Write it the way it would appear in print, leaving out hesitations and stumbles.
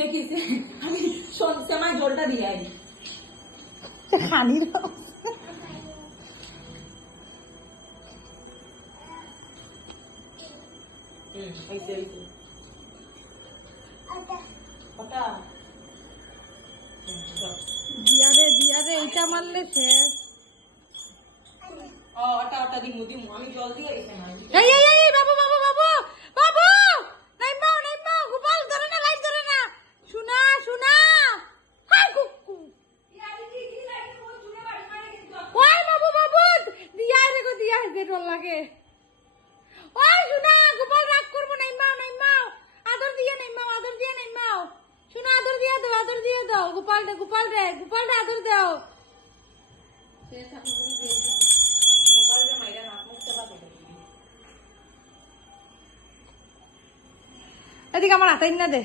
দেখিস আমি সময় জলটা দিয়ে আই খানি দিয়ারে এইটা মারলে শেষ। আমি জল দিয়ে এই বাবু বাবু বাবু বাবু নাইমা গোপাল ধরে না, লাইট ধরে না, শোনা শোনা। হাই কুকু ওই বাবু বাবু দিয়াই রে গো দিয়াই দে ডর লাগে। ওই শোনা গোপাল রাগ করবো, নাইমা আদর দিয়ে নাইমাও শোনা, আদর দিয়ে দাও গোপাল রে আদর দাও। এদিকে আমার হাতে না দে।